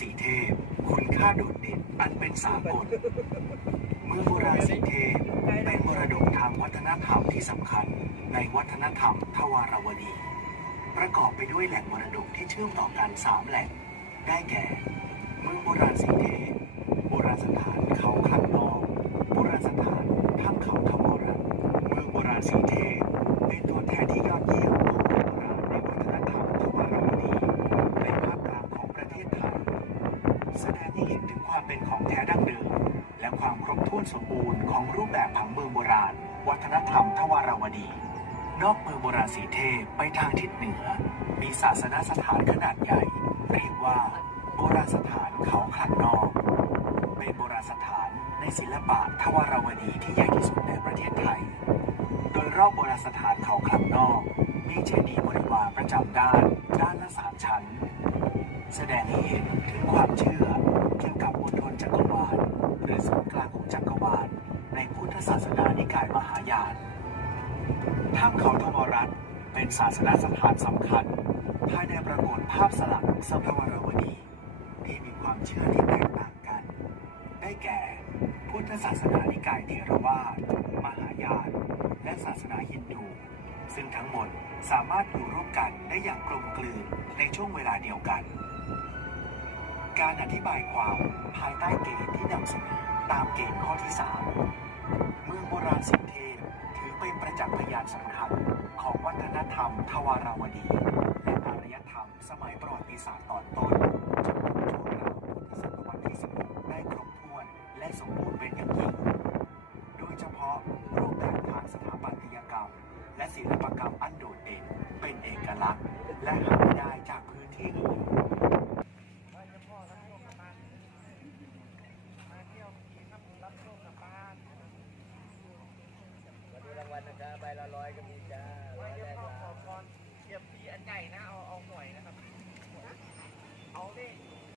สีเทพ คุณค่าโดดเด่นอันเป็นสากลเมืองโบราณสีเทพเป็นมรดกทางวัฒนธรรมที่สำคัญในวัฒนธรรมทวารวดี ประกอบไปด้วยแหล่งมรดกที่เชื่อมต่อกันสามแหล่ง ได้แก่ เมืองโบราณสีเทพโบราณสถานเขาคลังนอกโบราณสถานถ้ำเขาทวรเมืองโบราณสีเทพ แสดงให้เห็นถึงความเป็นของแท้ดั้งเดิม และความครบถ้วนสมบูรณ์ของรูปแบบผังเมืองโบราณ วัฒนธรรมทวารวดี นอกเมืองโบราณสีเทพไปทางทิศเหนือ มีศาสนสถานขนาดใหญ่ เรียกว่า โบราณสถานเขาขลังนอก เป็นโบราณสถานในศิลปะทวารวดีที่ใหญ่ที่สุดในประเทศไทย โดยรอบโบราณสถานเขาขลังนอก มีเจดีย์บริวารประจำด้าน ด้านละสามชั้น แสดงให้เห็นถึงความเชื่อเกี่ยวกับมณฑลจักรวาลหรือศูนย์กลางของจักรวาลในพุทธศาสนานิกายมหายานถ้ำเขาธรรมรัตน์เป็นศาสนสถานสำคัญ ภายในปรากฏภาพสลักสัพวรวดีที่มีความเชื่อที่แตกต่างกัน ได้แก่ พุทธศาสนานิกายเถรวาทมหายาน และศาสนาฮินดูซึ่งทั้งหมดสามารถอยู่ร่วมกันได้อย่างกลมกลืนในช่วงเวลาเดียวกัน การอธิบายความภายใต้เกณฑ์ที่นำเสนอตามเกณฑ์ข้อที่ 3 เมืองโบราณสิงเทพถือเป็นประจักษ์พยานสำคัญของวัฒนธรรมทวาราวดี และอารยธรรมสมัยประวัติศาสตร์ตอนต้นจนถึงช่วงราวพุทธศตวรรษที่16ได้ครบถ้วนและสมบูรณ์เป็นอย่างยิ่ง โดยเฉพาะรูปแบบทางสถาปัตยกรรม และศิลปกรรมอันโดดเด่นเป็นเอกลักษณ์ และหาไม่ได้จากพื้นที่อื่น จ้างวัลนะใบละร้อยก็มีจ้าร้อยแรกละเทียบปีอันใหญ่นะเอา